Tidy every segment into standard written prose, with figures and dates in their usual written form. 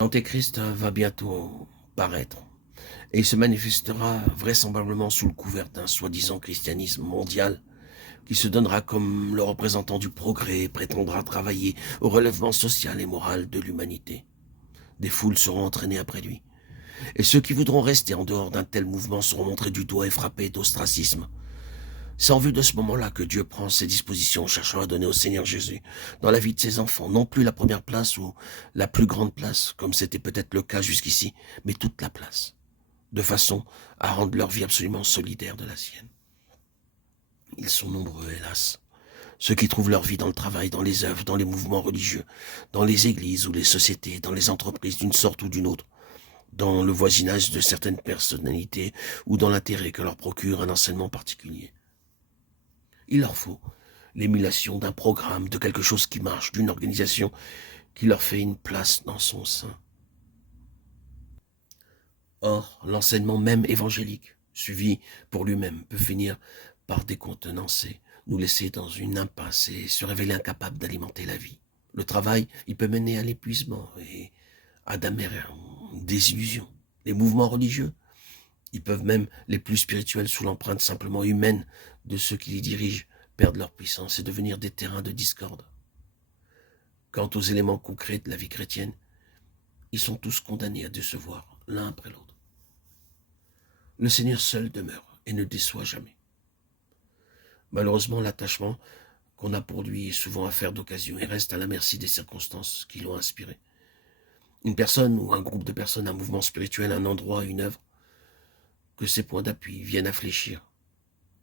L'Antéchrist va bientôt paraître et il se manifestera vraisemblablement sous le couvert d'un soi-disant christianisme mondial qui se donnera comme le représentant du progrès et prétendra travailler au relèvement social et moral de l'humanité. Des foules seront entraînées après lui et ceux qui voudront rester en dehors d'un tel mouvement seront montrés du doigt et frappés d'ostracisme. C'est en vue de ce moment-là que Dieu prend ses dispositions, cherchant à donner au Seigneur Jésus, dans la vie de ses enfants, non plus la première place ou la plus grande place, comme c'était peut-être le cas jusqu'ici, mais toute la place, de façon à rendre leur vie absolument solidaire de la sienne. Ils sont nombreux, hélas, ceux qui trouvent leur vie dans le travail, dans les œuvres, dans les mouvements religieux, dans les églises ou les sociétés, dans les entreprises d'une sorte ou d'une autre, dans le voisinage de certaines personnalités ou dans l'intérêt que leur procure un enseignement particulier. Il leur faut l'émulation d'un programme, de quelque chose qui marche, d'une organisation qui leur fait une place dans son sein. Or, l'enseignement même évangélique, suivi pour lui-même, peut finir par décontenancer, nous laisser dans une impasse et se révéler incapable d'alimenter la vie. Le travail, il peut mener à l'épuisement et à d'amères désillusions. Les mouvements religieux, ils peuvent même, les plus spirituels, sous l'empreinte simplement humaine de ceux qui les dirigent, perdre leur puissance et devenir des terrains de discorde. Quant aux éléments concrets de la vie chrétienne, ils sont tous condamnés à décevoir l'un après l'autre. Le Seigneur seul demeure et ne déçoit jamais. Malheureusement, l'attachement qu'on a pour lui est souvent affaire d'occasion et reste à la merci des circonstances qui l'ont inspiré. Une personne ou un groupe de personnes, un mouvement spirituel, un endroit, une œuvre, que ces points d'appui viennent à fléchir.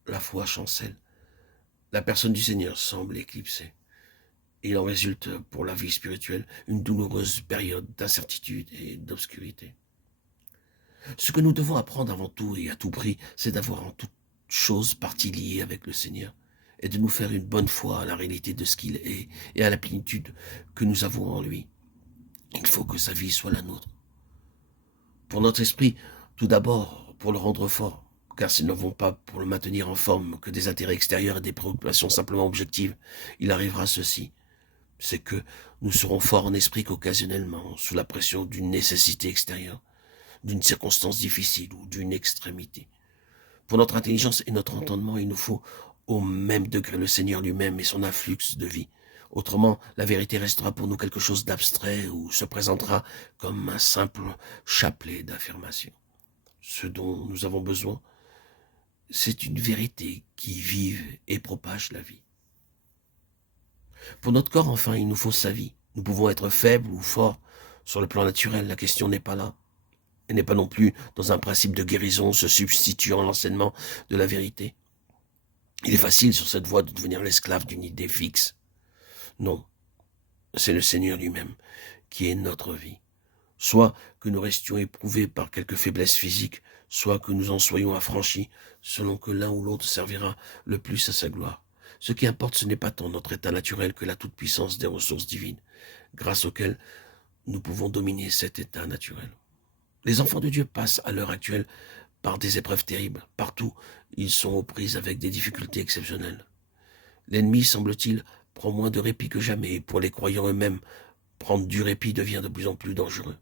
La foi chancelle. La personne du Seigneur semble éclipsée. Il en résulte pour la vie spirituelle une douloureuse période d'incertitude et d'obscurité. Ce que nous devons apprendre avant tout et à tout prix, c'est d'avoir en toute chose partie liée avec le Seigneur et de nous faire une bonne foi à la réalité de ce qu'il est et à la plénitude que nous avons en lui. Il faut que sa vie soit la nôtre. Pour notre esprit, tout d'abord, pour le rendre fort, car s'ils ne vont pas pour le maintenir en forme que des intérêts extérieurs et des préoccupations simplement objectives, il arrivera ceci, c'est que nous serons forts en esprit qu'occasionnellement, sous la pression d'une nécessité extérieure, d'une circonstance difficile ou d'une extrémité. Pour notre intelligence et notre entendement, il nous faut au même degré le Seigneur lui-même et son afflux de vie. Autrement, la vérité restera pour nous quelque chose d'abstrait ou se présentera comme un simple chapelet d'affirmation. Ce dont nous avons besoin, c'est une vérité qui vive et propage la vie. Pour notre corps, enfin, il nous faut sa vie. Nous pouvons être faibles ou forts sur le plan naturel, la question n'est pas là. Elle n'est pas non plus dans un principe de guérison se substituant à l'enseignement de la vérité. Il est facile sur cette voie de devenir l'esclave d'une idée fixe. Non, c'est le Seigneur lui-même qui est notre vie. Soit que nous restions éprouvés par quelque faiblesse physique, soit que nous en soyons affranchis, selon que l'un ou l'autre servira le plus à sa gloire. Ce qui importe, ce n'est pas tant notre état naturel que la toute-puissance des ressources divines, grâce auxquelles nous pouvons dominer cet état naturel. Les enfants de Dieu passent à l'heure actuelle par des épreuves terribles. Partout, ils sont aux prises avec des difficultés exceptionnelles. L'ennemi, semble-t-il, prend moins de répit que jamais, et pour les croyants eux-mêmes, prendre du répit devient de plus en plus dangereux.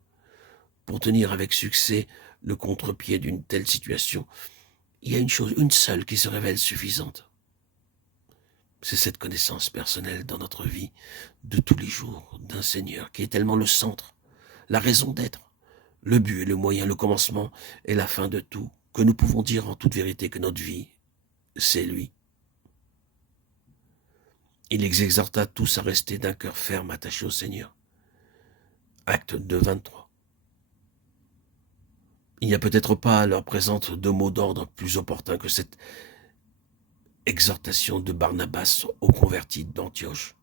Pour tenir avec succès le contre-pied d'une telle situation, il y a une chose, une seule, qui se révèle suffisante. C'est cette connaissance personnelle dans notre vie de tous les jours d'un Seigneur qui est tellement le centre, la raison d'être, le but et le moyen, le commencement et la fin de tout, que nous pouvons dire en toute vérité que notre vie, c'est lui. Il les exhorta tous à rester d'un cœur ferme attaché au Seigneur. Acte 2, 23. Il n'y a peut-être pas à leur présente de mots d'ordre plus opportuns que cette exhortation de Barnabas aux convertis d'Antioche.